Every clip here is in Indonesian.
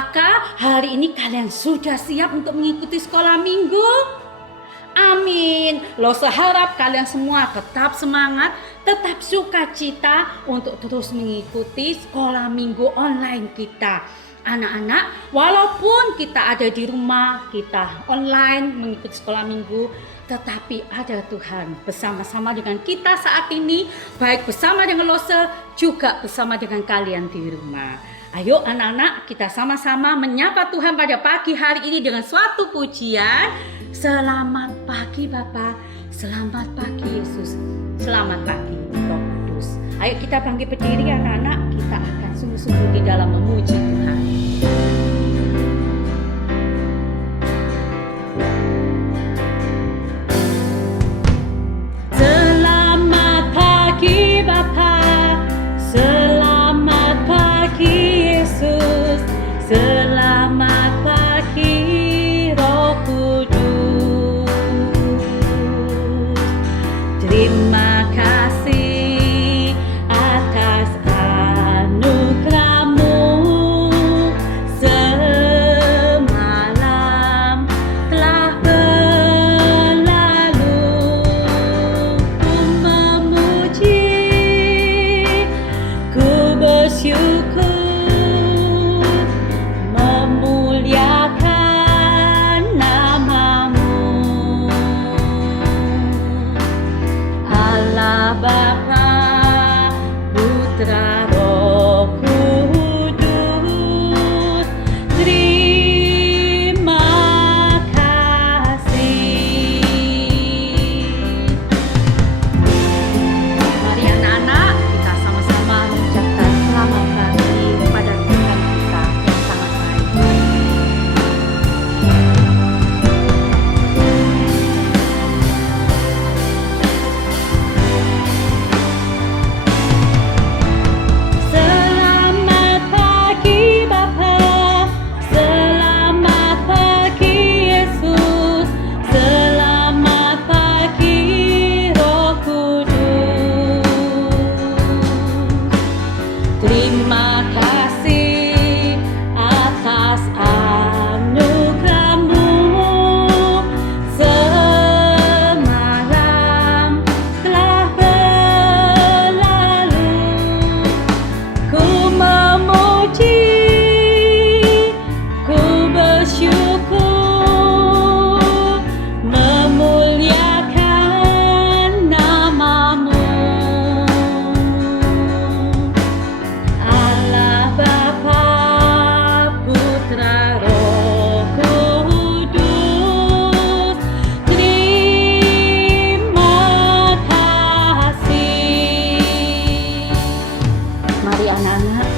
Apakah hari ini kalian sudah siap untuk mengikuti sekolah minggu? Amin. Lose harap kalian semua tetap semangat, tetap sukacita untuk terus mengikuti sekolah minggu online kita. Anak-anak, walaupun kita ada di rumah, kita online mengikuti sekolah minggu, tetapi ada Tuhan bersama-sama dengan kita saat ini, baik bersama dengan Lose, juga bersama dengan kalian di rumah. Ayo anak-anak, kita sama-sama menyapa Tuhan pada pagi hari ini dengan suatu pujian. Selamat pagi Bapa, selamat pagi Yesus, selamat pagi Roh Kudus. Ayo kita bangkit berdiri anak-anak, kita akan sungguh-sungguh di dalam memuji Tuhan. Selamat pagi Bapa, selamat pagi Yesus, selamat pagi Roh Kudus. Terima kasih atas anugerah-Mu semalam telah berlalu. Ku memuji, ku bersyukur, memuliakan nama-Mu. Allah Bapa, Putra, Roh Kudus, terima kasih. Mari anak-anak, kita sama-sama mengucapkan selamat pagi kepada Tuhan kita yang sangat baik. Selamat pagi Bapa, selamat pagi Yesus, selamat pagi Roh Kudus. Terima kasih atas anugerah-Mu semalam telah berlalu. Ku memuji, ku bersyukur, memuliakan nama-Mu. Allah Bapa, Putra, Roh Kudus, terima kasih. Mari anak-anak,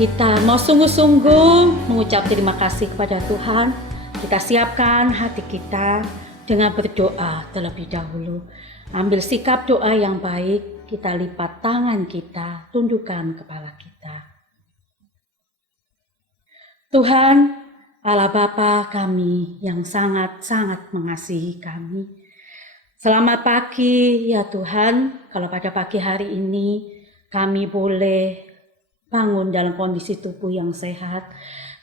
kita mau sungguh-sungguh mengucap terima kasih kepada Tuhan. Kita siapkan hati kita dengan berdoa terlebih dahulu. Ambil sikap doa yang baik, kita lipat tangan kita, tundukkan kepala kita. Tuhan, Allah Bapa kami yang sangat-sangat mengasihi kami. Selamat pagi ya Tuhan, kalau pada pagi hari ini kami boleh bangun dalam kondisi tubuh yang sehat,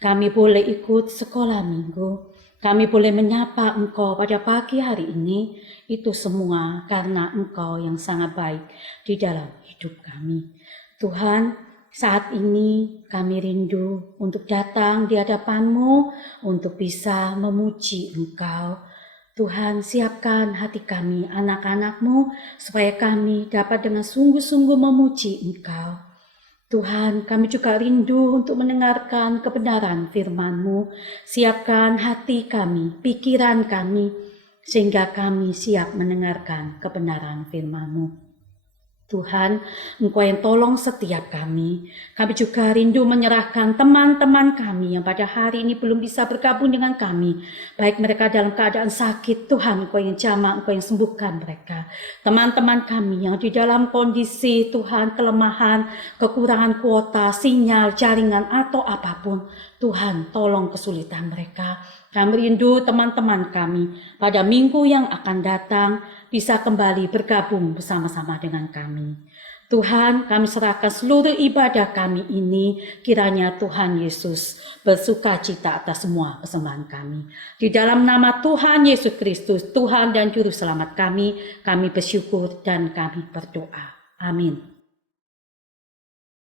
kami boleh ikut sekolah minggu, kami boleh menyapa Engkau pada pagi hari ini, itu semua karena Engkau yang sangat baik di dalam hidup kami. Tuhan, saat ini kami rindu untuk datang di hadapan-Mu, untuk bisa memuji Engkau. Tuhan, siapkan hati kami, anak-anak-Mu, supaya kami dapat dengan sungguh-sungguh memuji Engkau. Tuhan, kami juga rindu untuk mendengarkan kebenaran firman-Mu. Siapkan hati kami, pikiran kami, sehingga kami siap mendengarkan kebenaran firman-Mu. Tuhan, Engkau yang tolong setiap kami. Kami juga rindu menyerahkan teman-teman kami yang pada hari ini belum bisa bergabung dengan kami. Baik mereka dalam keadaan sakit, Tuhan Engkau yang jamah, Engkau yang sembuhkan mereka. Teman-teman kami yang di dalam kondisi Tuhan kelemahan, kekurangan kuota, sinyal, jaringan atau apapun. Tuhan tolong kesulitan mereka. Kami rindu teman-teman kami pada minggu yang akan datang bisa kembali bergabung bersama-sama dengan kami. Tuhan, kami serahkan seluruh ibadah kami ini, kiranya Tuhan Yesus bersuka cita atas semua persembahan kami. Di dalam nama Tuhan Yesus Kristus, Tuhan dan Juru Selamat kami bersyukur dan kami berdoa. Amin.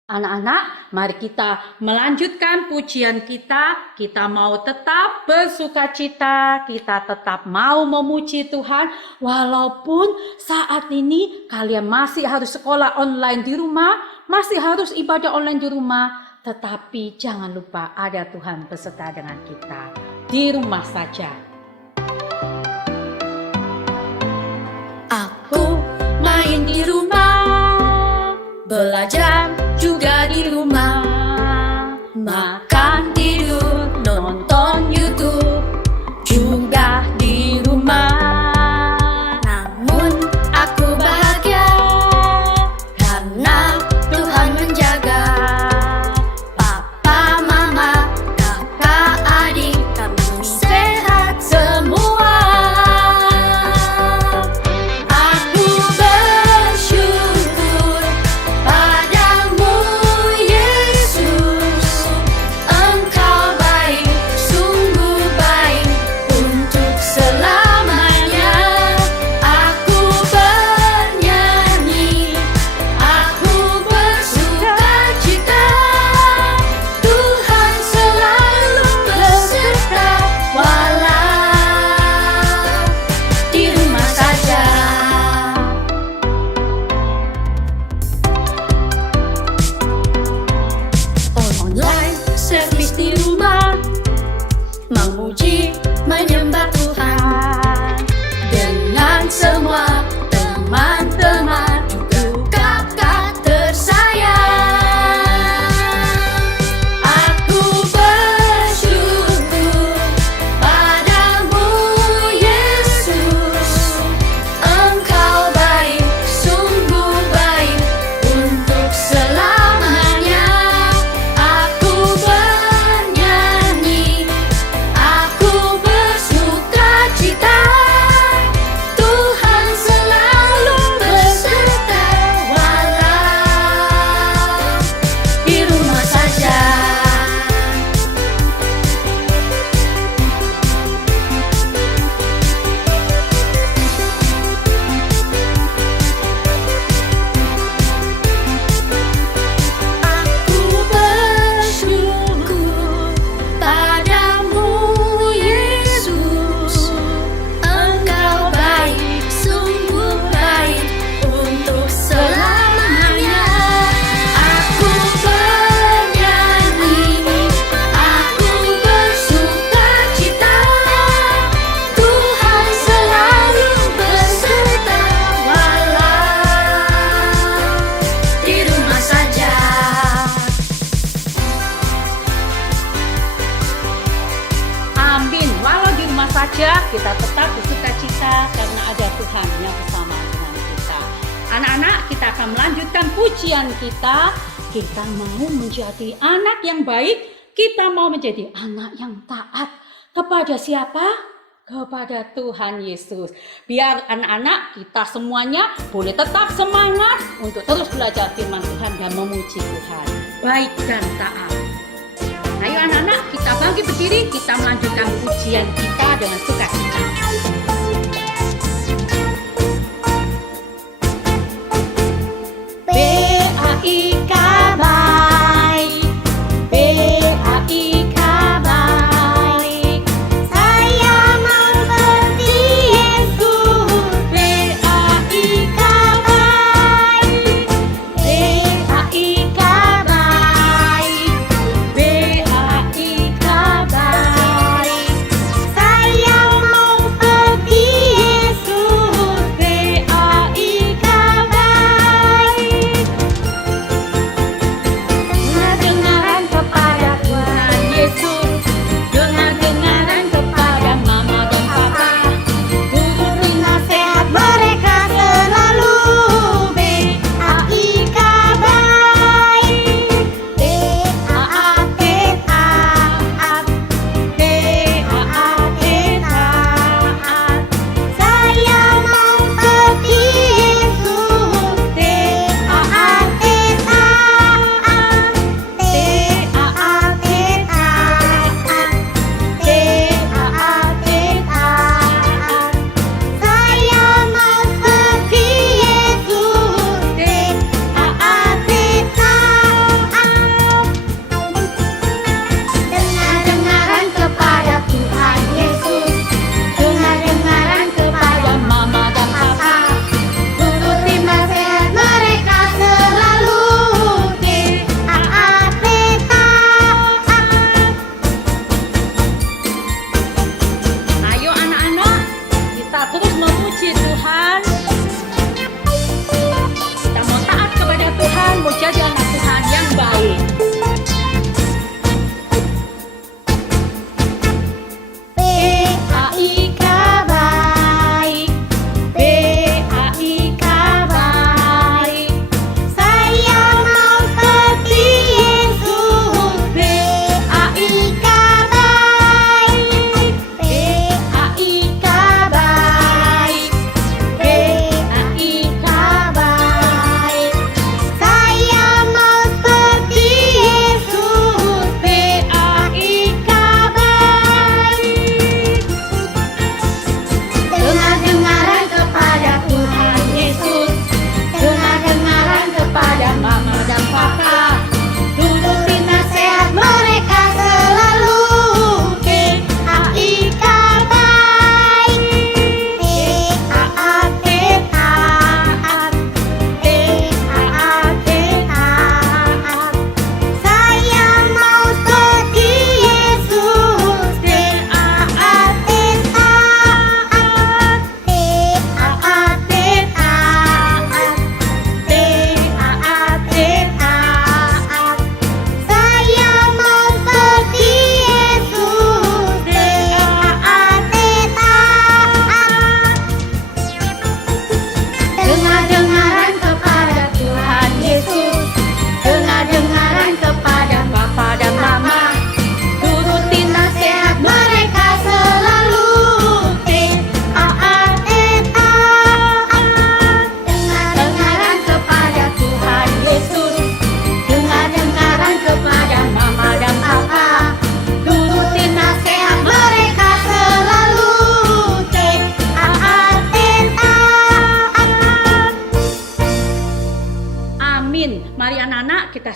Anak-anak, mari kita melanjutkan pujian kita. Kita mau tetap bersuka cita, kita tetap mau memuji Tuhan. Walaupun saat ini kalian masih harus sekolah online di rumah, masih harus ibadah online di rumah. Tetapi jangan lupa ada Tuhan beserta dengan kita di rumah saja. Aku main di rumah, belajar juga di rumah, makan, tidur, nonton YouTube juga di rumah. Namun aku bahagia karena Tuhan menjaga papa, mama, kakak, adik, kami sehat semua. Aku bersyukur padamu Yesus, Engkau baik, sungguh baik untuk selamanya. Aku bernyanyi, aku bersuka cita, Tuhan selalu beserta walau di rumah saja. Online service di rumah, memuji, menyembah Tuhan dengan semua teman-teman, juga kakak tersayang. Aku bersyukur padamu Yesus, Engkau baik, sungguh baik untuk selamanya. Aku bernyanyi, aku bersuka cita, Tuhan selalu beserta walau di rumah saja. Aku bersyukur padamu Yesus, Engkau baik, sungguh baik untuk selamanya. Aku bernyanyi, aku bersuka cita, Tuhan selalu beserta walau di rumah saja. Amin. Walau di rumah saja, kita tetap bersuka cita karena ada Tuhan yang bersama dengan kita. Anak-anak, kita akan melanjutkan pujian kita. Kita mau menjadi anak yang baik, kita mau menjadi anak yang taat. Kepada siapa? Kepada Tuhan Yesus. Biar anak-anak kita semuanya boleh tetap semangat untuk terus belajar firman Tuhan dan memuji Tuhan. Baik dan taat. Ayo anak-anak, kita bangkit berdiri, kita melanjutkan pujian kita dengan sukacita. BAIK baik, BAIK baik, saya mau seperti Yesus. BAIK baik, BAIK baik, BAIK baik, saya mau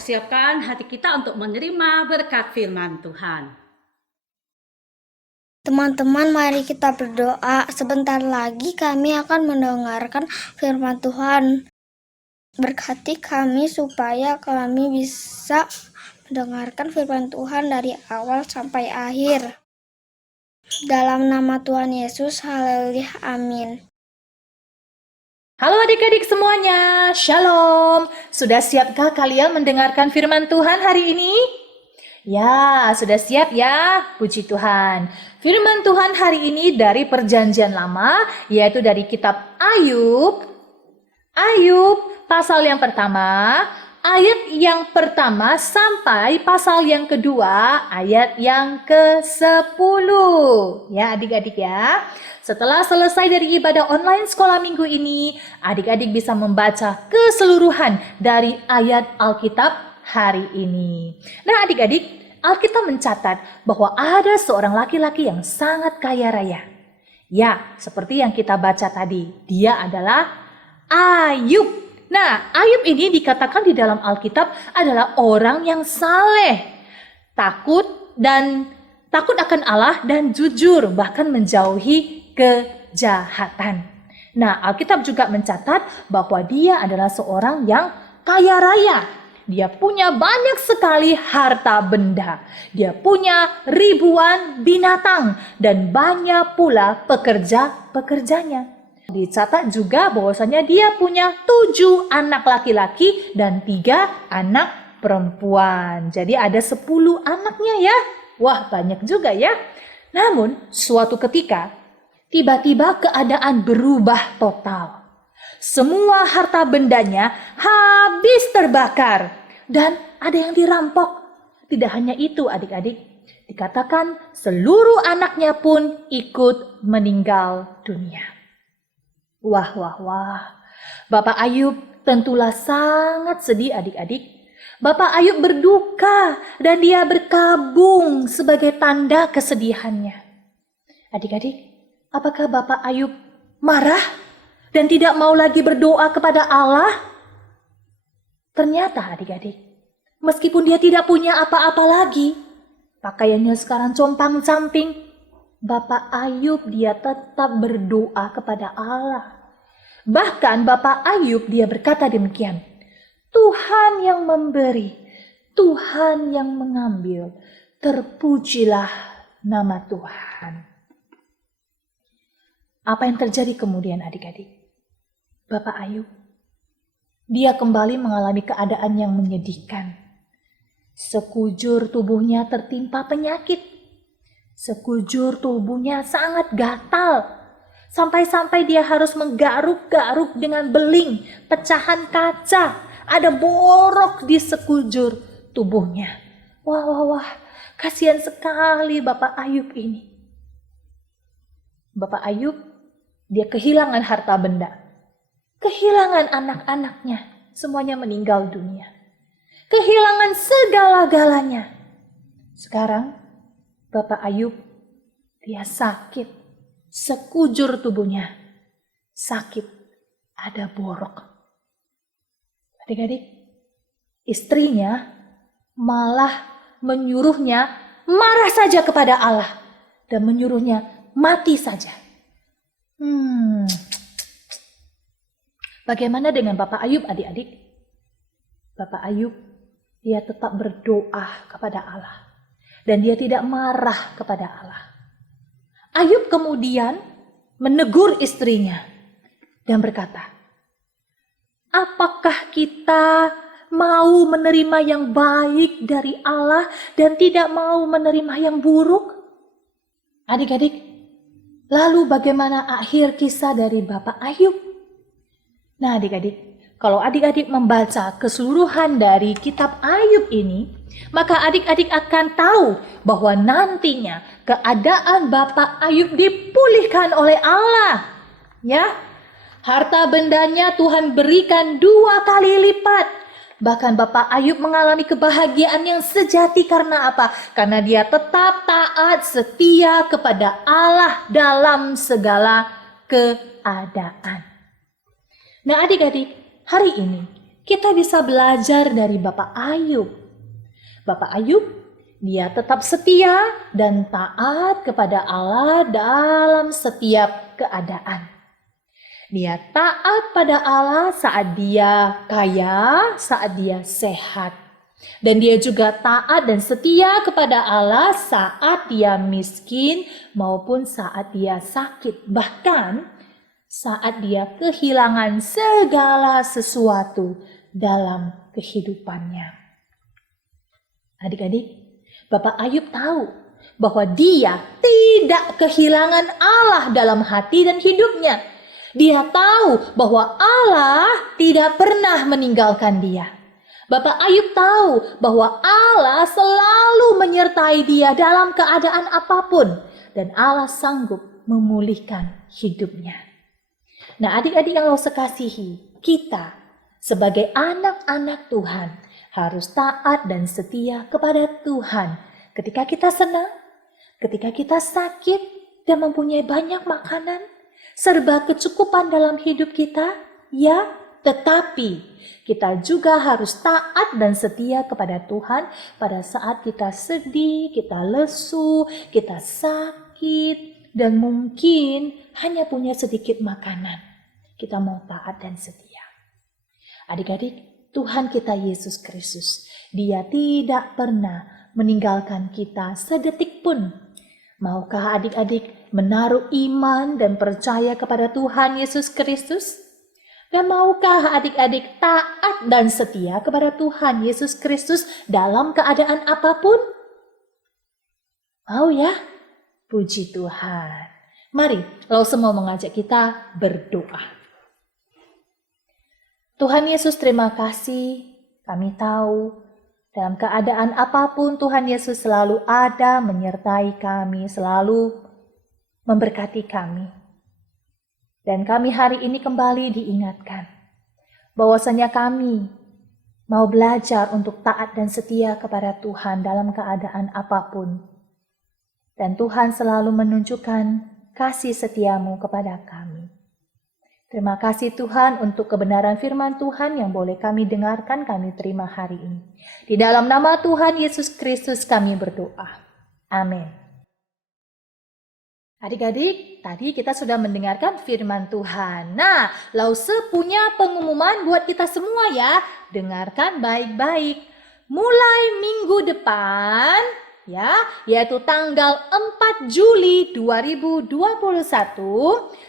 kita siapkan hati kita untuk menerima berkat firman Tuhan. Teman-teman, mari kita berdoa. Sebentar lagi kami akan mendengarkan firman Tuhan. Berkati kami supaya kami bisa mendengarkan firman Tuhan dari awal sampai akhir. Dalam nama Tuhan Yesus, haleluya, amin. Halo adik-adik semuanya, Shalom. Sudah siapkah kalian mendengarkan firman Tuhan hari ini? Ya, sudah siap ya, puji Tuhan. Firman Tuhan hari ini dari Perjanjian Lama, yaitu dari kitab Ayub. Ayub, pasal yang pertama, ayat yang pertama sampai pasal yang kedua, ayat yang ke-10. Ya adik-adik ya. Setelah selesai dari ibadah online sekolah minggu ini, adik-adik bisa membaca keseluruhan dari ayat Alkitab hari ini. Nah adik-adik, Alkitab mencatat bahwa ada seorang laki-laki yang sangat kaya raya. Ya, seperti yang kita baca tadi, dia adalah Ayub. Nah, Ayub ini dikatakan di dalam Alkitab adalah orang yang saleh, takut akan Allah dan jujur, bahkan menjauhi kejahatan. Nah, Alkitab juga mencatat bahwa dia adalah seorang yang kaya raya. Dia punya banyak sekali harta benda. Dia punya ribuan binatang dan banyak pula pekerja-pekerjanya. Dicatat juga bahwasanya dia punya 7 anak laki-laki dan 3 anak perempuan. Jadi ada 10 anaknya ya. Wah, banyak juga ya. Namun, suatu ketika tiba-tiba keadaan berubah total. Semua harta bendanya habis terbakar dan ada yang dirampok. Tidak hanya itu adik-adik, dikatakan seluruh anaknya pun ikut meninggal dunia. Wah. Bapak Ayub tentulah sangat sedih adik-adik. Bapak Ayub berduka dan dia berkabung sebagai tanda kesedihannya. Adik-adik, apakah Bapak Ayub marah dan tidak mau lagi berdoa kepada Allah? Ternyata adik-adik, meskipun dia tidak punya apa-apa lagi, pakaiannya sekarang compang-camping, Bapak Ayub dia tetap berdoa kepada Allah. Bahkan Bapak Ayub dia berkata demikian, Tuhan yang memberi, Tuhan yang mengambil, terpujilah nama Tuhan. Apa yang terjadi kemudian adik-adik? Bapak Ayub, dia kembali mengalami keadaan yang menyedihkan. Sekujur tubuhnya tertimpa penyakit. Sekujur tubuhnya sangat gatal. Sampai-sampai dia harus menggaruk-garuk dengan beling, pecahan kaca. Ada borok di sekujur tubuhnya. Wah, kasihan sekali Bapak Ayub ini. Bapak Ayub, dia kehilangan harta benda. Kehilangan anak-anaknya, semuanya meninggal dunia. Kehilangan segala-galanya. Sekarang Bapak Ayub, dia sakit. Sekujur tubuhnya sakit, ada borok. Adik-adik, istrinya malah menyuruhnya marah saja kepada Allah dan menyuruhnya mati saja. Bagaimana dengan Bapak Ayub adik-adik? Bapak Ayub, dia tetap berdoa kepada Allah. Dan dia tidak marah kepada Allah. Ayub kemudian menegur istrinya dan berkata, apakah kita mau menerima yang baik dari Allah dan tidak mau menerima yang buruk? Adik-adik, lalu bagaimana akhir kisah dari Bapak Ayub? Nah adik-adik, kalau adik-adik membaca keseluruhan dari kitab Ayub ini, maka adik-adik akan tahu bahwa nantinya keadaan Bapak Ayub dipulihkan oleh Allah. Ya, harta bendanya Tuhan berikan 2 kali lipat. Bahkan Bapak Ayub mengalami kebahagiaan yang sejati karena apa? Karena dia tetap taat setia kepada Allah dalam segala keadaan. Nah adik-adik, hari ini kita bisa belajar dari Bapak Ayub. Bapak Ayub, dia tetap setia dan taat kepada Allah dalam setiap keadaan. Dia taat pada Allah saat dia kaya, saat dia sehat. Dan dia juga taat dan setia kepada Allah saat dia miskin maupun saat dia sakit. Bahkan saat dia kehilangan segala sesuatu dalam kehidupannya. Adik-adik, Bapak Ayub tahu bahwa dia tidak kehilangan Allah dalam hati dan hidupnya. Dia tahu bahwa Allah tidak pernah meninggalkan dia. Bapak Ayub tahu bahwa Allah selalu menyertai dia dalam keadaan apapun dan Allah sanggup memulihkan hidupnya. Nah, adik-adik yang Allah kasihi, kita sebagai anak-anak Tuhan harus taat dan setia kepada Tuhan. Ketika kita senang, ketika kita sakit dan mempunyai banyak makanan, serba kecukupan dalam hidup kita, ya, tetapi kita juga harus taat dan setia kepada Tuhan pada saat kita sedih, kita lesu, kita sakit, dan mungkin hanya punya sedikit makanan. Kita mau taat dan setia. Adik-adik, Tuhan kita Yesus Kristus, Dia tidak pernah meninggalkan kita sedetik pun. Maukah adik-adik menaruh iman dan percaya kepada Tuhan Yesus Kristus? Dan maukah adik-adik taat dan setia kepada Tuhan Yesus Kristus dalam keadaan apapun? Mau ya? Puji Tuhan. Mari, lalu semua mengajak kita berdoa. Tuhan Yesus, terima kasih. Kami tahu dalam keadaan apapun Tuhan Yesus selalu ada menyertai kami, selalu memberkati kami. Dan kami hari ini kembali diingatkan bahwasanya kami mau belajar untuk taat dan setia kepada Tuhan dalam keadaan apapun. Dan Tuhan selalu menunjukkan kasih setiamu kepada kami. Terima kasih Tuhan untuk kebenaran firman Tuhan yang boleh kami dengarkan, kami terima hari ini. Di dalam nama Tuhan Yesus Kristus kami berdoa. Amin. Adik-adik, tadi kita sudah mendengarkan firman Tuhan. Nah, Lause punya pengumuman buat kita semua ya. Dengarkan baik-baik. Mulai minggu depan, ya, yaitu tanggal 4 Juli 2021,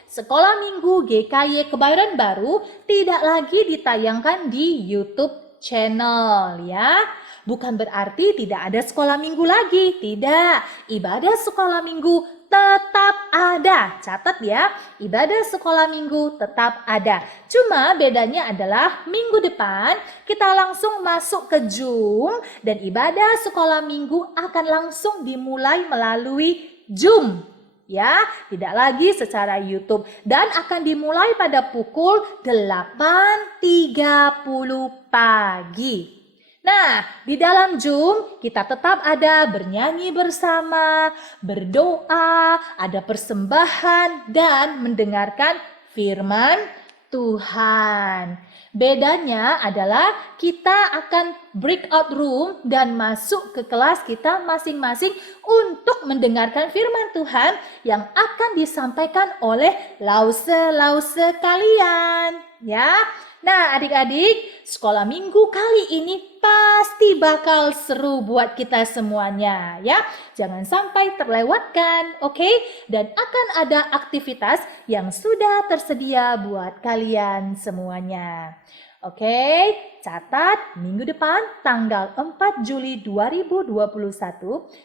Sekolah Minggu GKY Kebayoran Baru tidak lagi ditayangkan di YouTube channel ya. Bukan berarti tidak ada sekolah minggu lagi, tidak. Ibadah sekolah minggu tetap ada. Catat ya, ibadah sekolah minggu tetap ada. Cuma bedanya adalah minggu depan kita langsung masuk ke Zoom dan ibadah sekolah minggu akan langsung dimulai melalui Zoom. Ya, tidak lagi secara YouTube dan akan dimulai pada pukul 8.30 pagi. Nah, di dalam Zoom kita tetap ada bernyanyi bersama, berdoa, ada persembahan, dan mendengarkan firman Tuhan. Bedanya adalah kita akan breakout room dan masuk ke kelas kita masing-masing untuk mendengarkan firman Tuhan yang akan disampaikan oleh lause-lause kalian. Ya. Nah, adik-adik, sekolah minggu kali ini pasti bakal seru buat kita semuanya ya. Jangan sampai terlewatkan, oke? Dan akan ada aktivitas yang sudah tersedia buat kalian semuanya. Oke, catat minggu depan tanggal 4 Juli 2021,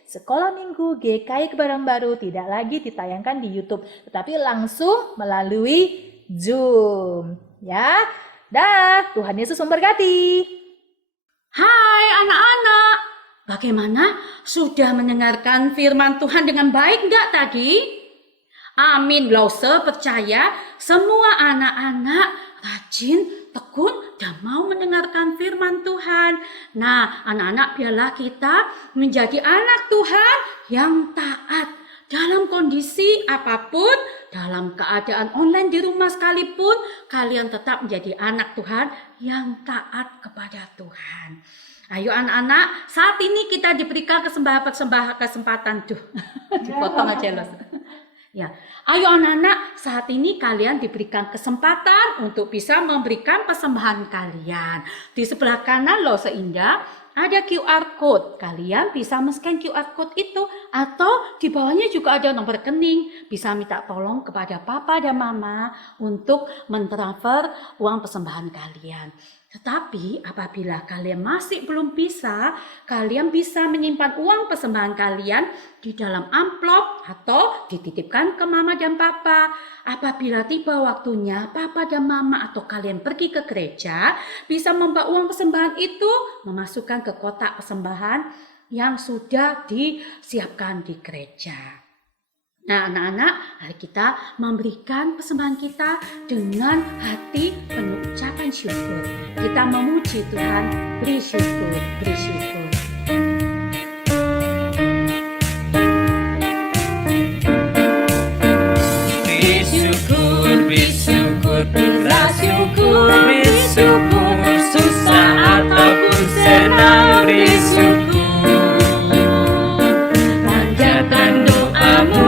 Sekolah Minggu GKY Kebayoran Baru tidak lagi ditayangkan di YouTube, tetapi langsung melalui Zoom ya. Dah, Tuhan Yesus memberkati. Hai anak-anak, bagaimana? Sudah mendengarkan firman Tuhan dengan baik enggak tadi? Amin, Lause percaya semua anak-anak rajin, tekun, dan mau mendengarkan firman Tuhan. Nah, anak-anak biarlah kita menjadi anak Tuhan yang taat. dalam kondisi apapun, dalam keadaan online di rumah sekalipun, kalian tetap menjadi anak Tuhan yang taat kepada Tuhan. Ayo anak-anak, saat ini kita diberikan kesempatan tuh. Dipotong aja loh. Ya, ayo anak-anak, saat ini kalian diberikan kesempatan untuk bisa memberikan persembahan kalian. Di sebelah kanan loh seindah ada QR code. Kalian bisa men-scan QR code itu atau di bawahnya juga ada nomor rekening. Bisa minta tolong kepada papa dan mama untuk mentransfer uang persembahan kalian. Tetapi apabila kalian masih belum bisa, kalian bisa menyimpan uang persembahan kalian di dalam amplop atau dititipkan ke mama dan papa. Apabila tiba waktunya papa dan mama atau kalian pergi ke gereja, bisa membawa uang persembahan itu memasukkan ke kotak persembahan yang sudah disiapkan di gereja. Nah anak-anak, mari kita memberikan persembahan kita dengan hati penuh ucapan syukur. Kita memuji Tuhan, beri syukur, beri syukur. Beri syukur, beri syukur, bersyukur, beri syukur, susah ataupun senang, beri syukur. Panjatkan doamu,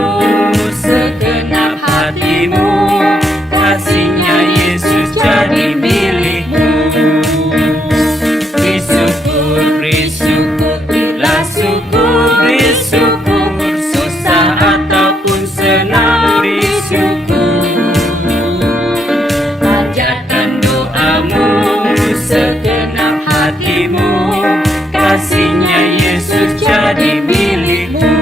segenap hatimu, kasihnya Yesus jadi milikmu. Beri syukur, beri syukur, berilah syukur, beri syukur, susah ataupun senang, beri syukur. Panjatkan doamu, segenap hatimu, kasihnya Yesus jadi milikmu.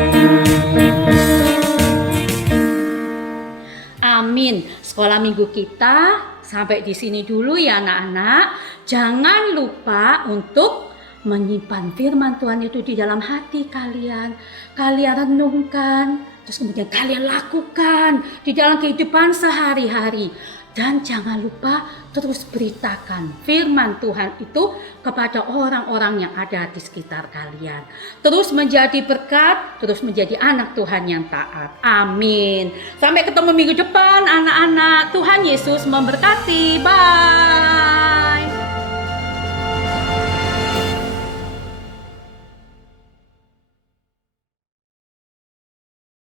Amin. Sekolah minggu kita sampai di sini dulu ya anak-anak. Jangan lupa untuk menyimpan firman Tuhan itu di dalam hati kalian. Kalian renungkan, terus kemudian kalian lakukan di dalam kehidupan sehari-hari. Dan jangan lupa terus beritakan firman Tuhan itu kepada orang-orang yang ada di sekitar kalian. Terus menjadi berkat, terus menjadi anak Tuhan yang taat. Amin. Sampai ketemu minggu depan anak-anak. Tuhan Yesus memberkati. Bye.